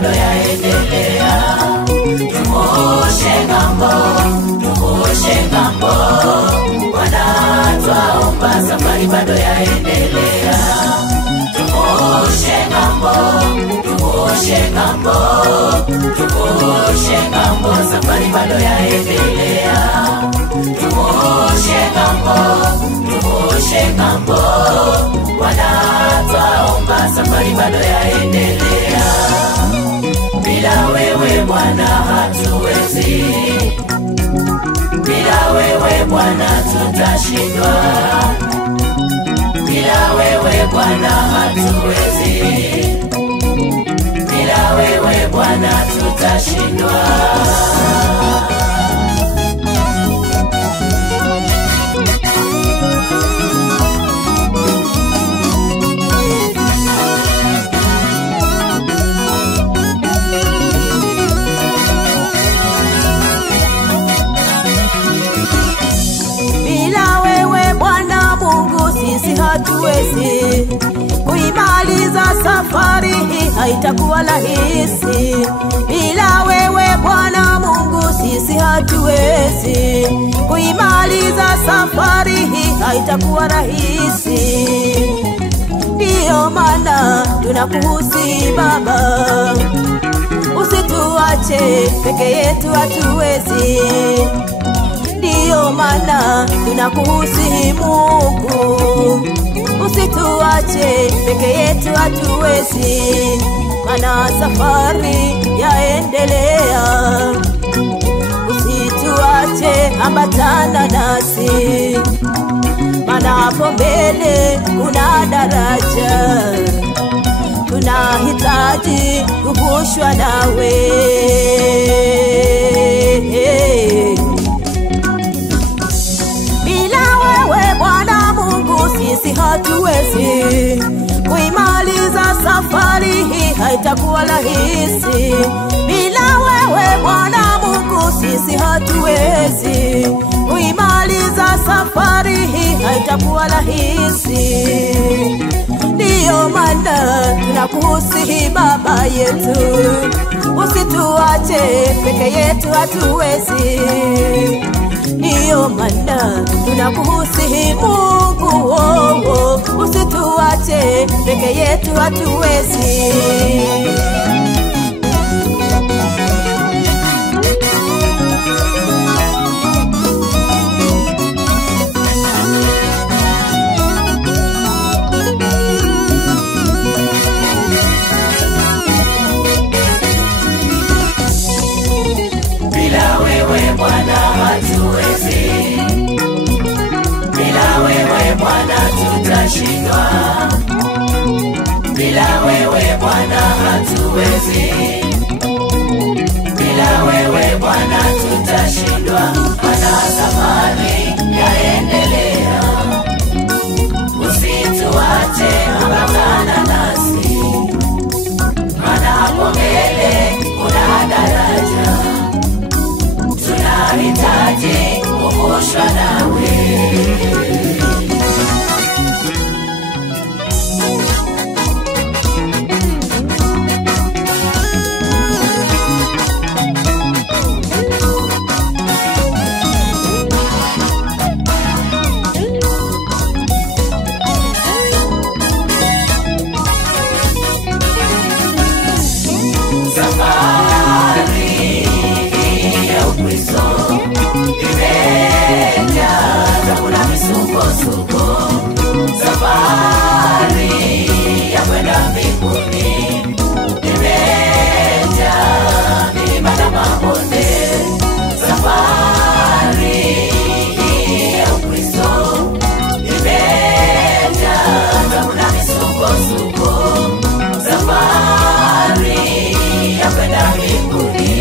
bado yaendelea. Tuvushe ng'ambo, tuvushe ng'ambo, Bwana twaomba, safari bado yaendelea. Tuvushe ng'ambo, tuvushe ng'ambo, tuvushe ng'ambo, safari bado yaendelea. Tuvushe ng'ambo, tuvushe ng'ambo, Bwana twaomba, safari bado yaendelea. Bila wewe Bwana hatuwezi, bila wewe Bwana tutashindwa, bila wewe Bwana hatuwezi, bila wewe Bwana tutashindwa. Hatuwezi kuimaliza safari hii, haitakuwa rahisi. Bila wewe Bwana Mungu sisi hatuwezi kuimaliza safari hii, haitakuwa rahisi. Ndio maana tunakuhusi Baba, usituache peke yetu, hatuwezi. Ndio maana tunakuhusi Mungu, usituache peke yetu, hatuwezi. Maana safari yaendelea, usituache, ambatana nasi. Maana hapo mbele kuna daraja, tunahitaji kuvushwa nawe. Sisi hatuwezi kuimaliza safari hii, haitakuwa rahisi. Bila wewe Bwana Mungu sisi hatuwezi kuimaliza safari hii, haitakuwa rahisi. Ndio maana tunakuhusi Baba yetu, usituache peke yetu, hatuwezi. Ndio maana tunakuhusi Mungu, usituache peke yetu, hatuwezi. Bila wewe Bwana hatuwezi, bila wewe Bwana tutashindwa, bila wewe Bwana hatuwezi, bila wewe Bwana tutashindwa. Maana safari yaendelea, usituache, ambatana nasi. Maana hapo mbele kuna daraja, tunahitaji kuvushwa nawe. Safari ya Ukristo imejaza kuna misukosuko, safari ya kwenda mbinguni imejaa milima na mabonde. Safari ya Ukristo imejaza kuna misukosuko, safari ya kwenda mbinguni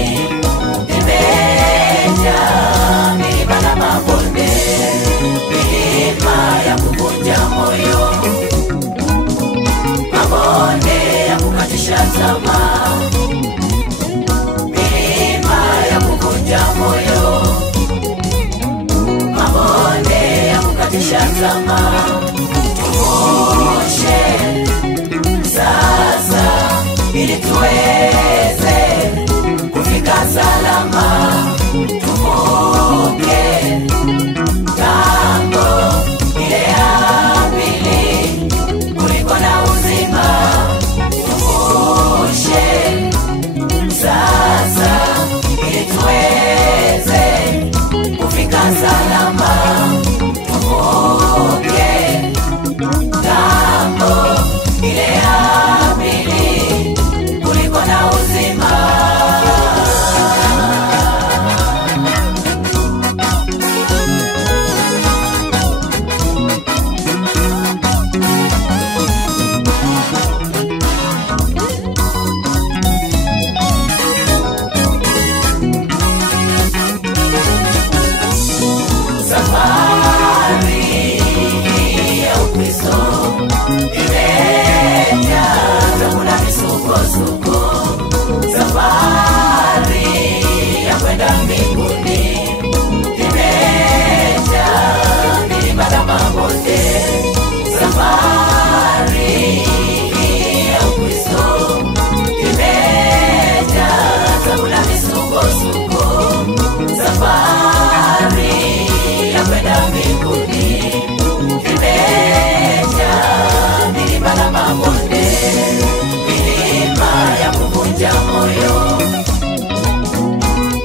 imejaa milima na mabonde. Milima ya kuvunja moyo, mabonde ya kukatisha tamaa. Milima ya kuvunja moyo, mabonde ya kukatisha tamaa. Tuvushe sasa ili tuweze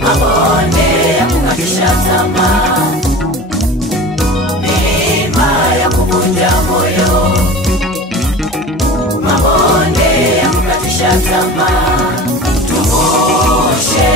mabonde ya kukatisha tamaa, milima ya kuvunja moyo, mabonde ya kukatisha tamaa, tumbushe